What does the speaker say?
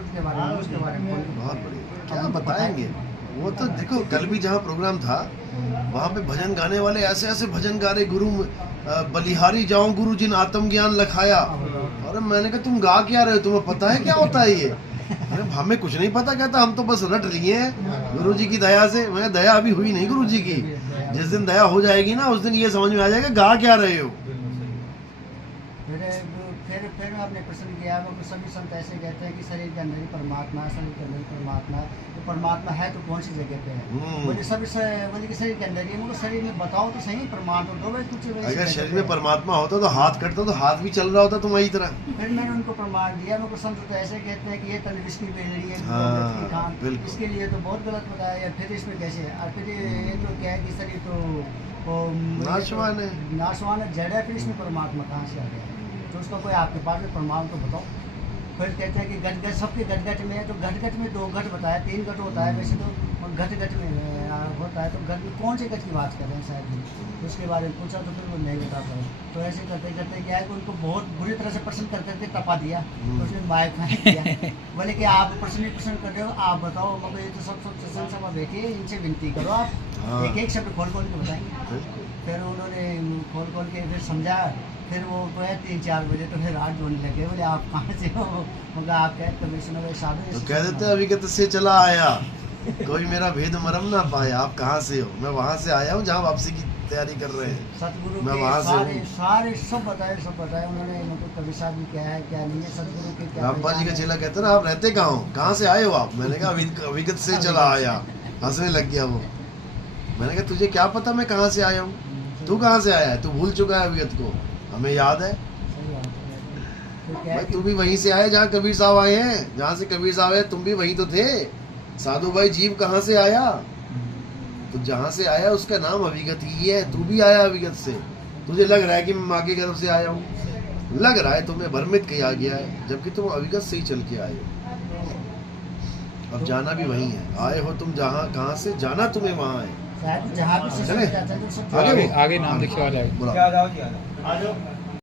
अमृत के बारे में, उसके बारे में बहुत बढ़िया, क्या बताएंगे। वो तो देखो कल भी जहाँ प्रोग्राम था वहाँ पे भजन गाने वाले ऐसे ऐसे भजन गा रहे, गुरु बलिहारी जाऊं गुरु जिन आत्म ज्ञान लखाया। अरे मैंने कहा तुम गा क्या रहे हो, तुम्हें पता है क्या होता है ये? अरे हमें कुछ नहीं पता, कहता हम तो बस रट लिए हैं गुरु जी की दया से। मैं दया अभी हुई नहीं गुरु जी की, जिस दिन दया हो जाएगी ना उस दिन ये समझ में आ जाएगा गा क्या रहे हो। फिर आपने प्रश्न किया, वो सभी संत ऐसे कहते हैं कि शरीर के अंदर ही परमात्मा, शरीर के अंदर ही परमात्मा। तो परमात्मा है तो कौन सी जगह पे है? बोले सभी बोले कि शरीर के अंदर ही। मुझे शरीर में बताओ तो सही, प्रमाण तो दो भाई कुछ। अगर शरीर में परमात्मा होता तो हाथ कटता तो हाथ भी चल रहा होता तुम्हारी तरह। फिर मैंने उनको प्रमाण दिया। मेरे को संत तो ऐसे कहते हैं कि ये तलविश की बेलड़ी है, इसके लिए तो बहुत गलत बताया। फिर इसमें कैसे? और फिर ये तो क्या है कि शरीर तो नाशवान है, नाशवान है, जड़ है। फिर इसमें परमात्मा कहाँ से आ गया? तो उसका कोई आपके पास में प्रमाण तो बताओ। फिर कहते हैं कि घट घट सबके घट घट में है, तो घट घट में 2 घट बताया, 3 घट होता है वैसे तो, घट घट में होता है। तो घट में कौन से घट की बात कर रहे हैं शायद? तो उसके बारे में पूछा तो फिर वो नहीं बता पाए। तो ऐसे करते करते क्या है कि उनको बहुत बुरी तरह से प्रश्न कर करके तपा दिया। तो उसने माइक किया, बोले कि आप प्रश्न कर रहे हो, आप बताओ। मगर ये तो सब सत्संग सभा बैठी है, इनसे विनती करो, आप एक एक शब्द खोल खोल के बताएंगे। फिर उन्होंने खोल खोल के फिर समझा। फिर वो गए 3-4 बजे, तो फिर रात ढूंढने लगे। बोले आप कहाँ से हो? मगर आप क्या कमिश्नर साधु? तो कह देते अविगत से चला आया, कोई मेरा भेद मरम ना पाया। आप कहाँ से हो? मैं वहाँ से आया हूँ जहाँ वापसी की तैयारी कर रहे हैं। सतगुरु मैं के वहाँ से सारे सब बताए उन्होंने। मतलब कभी साहब भी क्या है क्या नहीं है, सतगुरु के क्या। रामपाल जी का चेला कहते ना आप रहते कहाँ हो, कहाँ से आए हो आप? मैंने कहा अविगत से चला आया। हंसने लग गया वो। मैंने कहा तुझे क्या पता मैं कहाँ से आया हूँ? तू कहाँ से आया है? तू भूल चुका है अविगत को, हमें याद है। भाई तू भी वहीं से आया जहाँ कबीर साहब आए हैं, जहाँ से कबीर साहब आए तुम भी वहीं तो थे। साधु भाई जीव कहाँ से आया? तो जहाँ से आया उसका नाम अविगत ही है। तू भी आया अविगत से। तुझे लग रहा है कि मैं माँ की तरफ से आया हूँ, लग रहा है तुम्हें भ्रमित किया गया है, जबकि तुम अविगत से ही चल के आए हो। अब जाना भी वहीं है। आए हो तुम जहाँ, कहाँ से जाना तुम्हें वहाँ है। जहाँ भी चले आगे आगे नाम लिखे आ जाएगा। बोला। आ जाओ।